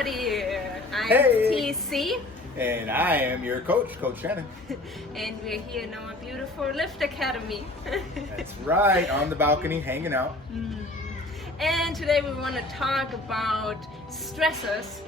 everybody. I'm Hey. TC. And I am your coach, Coach Shannon. And we're here in our beautiful Lift Academy. That's right, on the balcony, hanging out. And today we want to talk about stressors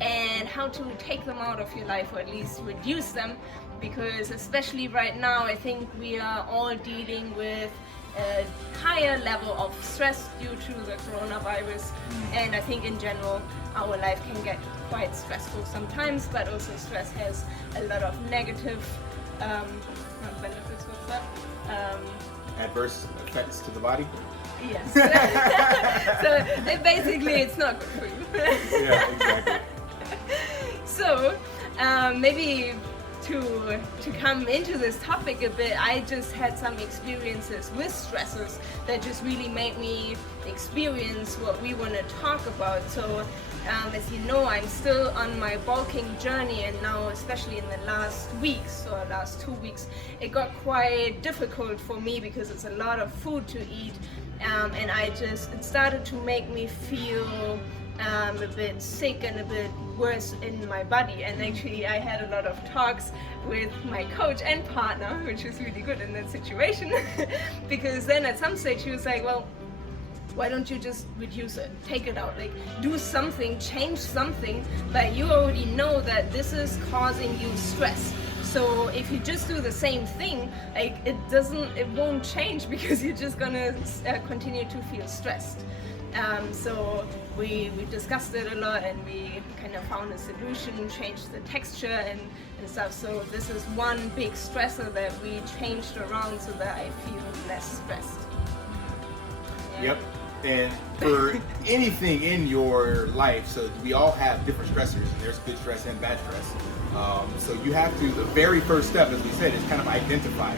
and how to take them out of your life, or at least reduce them, because especially right now I think we are all dealing with a higher level of stress due to the coronavirus, and I think in general our life can get quite stressful sometimes, but also stress has a lot of negative not benefits, what's that? Adverse effects to the body. Yes. So basically it's not good for you. Yeah, exactly. So maybe to come into this topic a bit, I just had some experiences with stressors that just really made me experience what we want to talk about. So as you know, I'm still on my bulking journey, and now especially in the last weeks or last 2 weeks it got quite difficult for me because it's a lot of food to eat, and it started to make me feel a bit sick and a bit worse in my body. And actually I had a lot of talks with my coach and partner, which is really good in that situation because then at some stage he was like, well, why don't you just reduce it, take it out, like do something, change something, but you already know that this is causing you stress. So if you just do the same thing, like it won't change because you're just gonna continue to feel stressed. So we discussed it a lot, and we kind of found a solution, changed the texture and stuff. So this is one big stressor that we changed around so that I feel less stressed. Yeah. Yep. And for anything in your life, so we all have different stressors, and there's good stress and bad stress. So you have to, the very first step, as we said, is kind of identify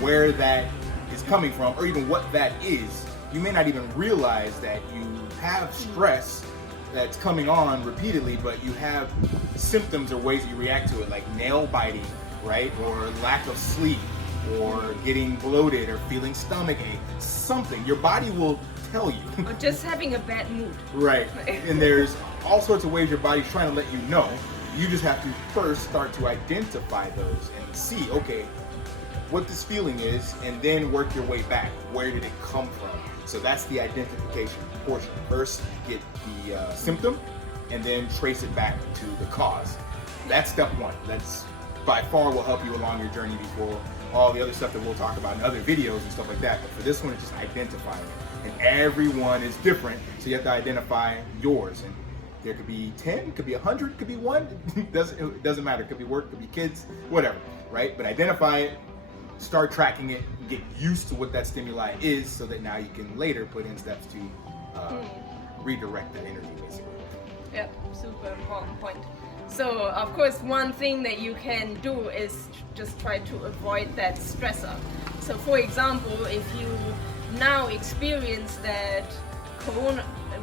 where that is coming from, or even what that is. You may not even realize that you have stress that's coming on repeatedly, but you have symptoms or ways you react to it, like nail biting, right? Or lack of sleep, or getting bloated, or feeling stomach ache, something. Your body will tell you. Or just having a bad mood. Right. And there's all sorts of ways your body's trying to let you know. You just have to first start to identify those and see, okay, what this feeling is, and then work your way back. Where did it come from? So that's the identification portion. First, get the symptom, and then trace it back to the cause. That's step one. That's by far will help you along your journey before all the other stuff that we'll talk about in other videos and stuff like that. But for this one, it's just identifying it. And everyone is different, so you have to identify yours. And there could be 10, could be 100, could be one. It doesn't matter. It could be work, could be kids, whatever, right? But identify it, start tracking it, get used to what that stimuli is, so that now you can later put in steps to redirect that energy, basically. Yep, super important point. So of course one thing that you can do is just try to avoid that stressor. So for example, if you now experience that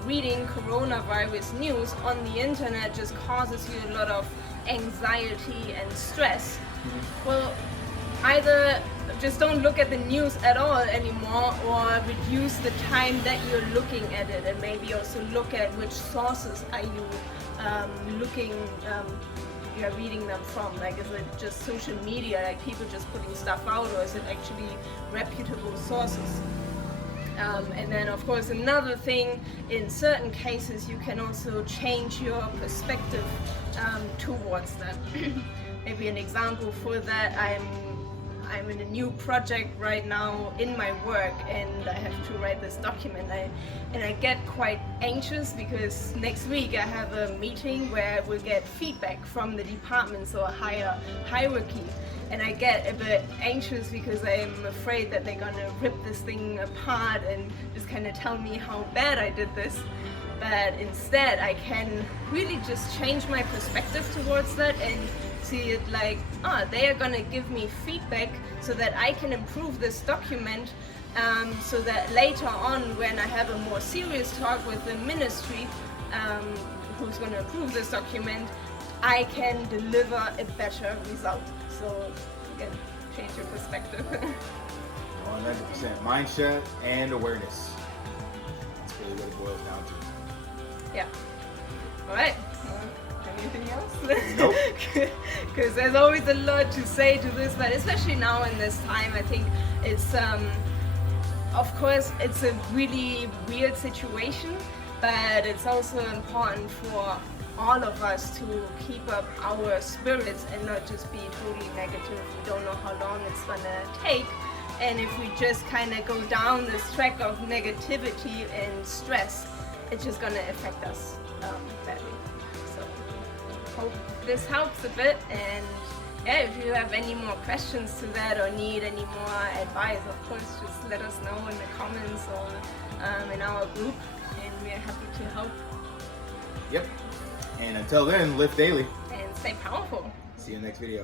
reading coronavirus news on the internet just causes you a lot of anxiety and stress, well, either just don't look at the news at all anymore, or reduce the time that you're looking at it, and maybe also look at which sources are you you're reading them from. Like, is it just social media, like people just putting stuff out, or is it actually reputable sources? And then of course another thing, in certain cases you can also change your perspective towards that. Maybe an example for that, I'm in a new project right now in my work, and I have to write this document, and I get quite anxious because next week I have a meeting where I will get feedback from the departments or a higher hierarchy, and I get a bit anxious because I'm afraid that they're gonna rip this thing apart and just kind of tell me how bad I did this. But instead I can really just change my perspective towards that and see it like, they are gonna give me feedback so that I can improve this document, so that later on when I have a more serious talk with the ministry who's gonna approve this document, I can deliver a better result. So again, change your perspective. 100%. Mindset and awareness. That's really what it boils down to. Yeah. All right. Anything else? Nope. Because there's always a lot to say to this, but especially now in this time, I think it's, of course, it's a really weird situation, but it's also important for all of us to keep up our spirits and not just be totally negative. We don't know how long it's gonna take, and if we just kind of go down this track of negativity and stress, it's just gonna affect us badly. So hope this helps a bit, and yeah, if you have any more questions to that or need any more advice, of course, just let us know in the comments or in our group, and we're happy to help. Yep. And until then, live daily. And stay powerful. See you in the next video.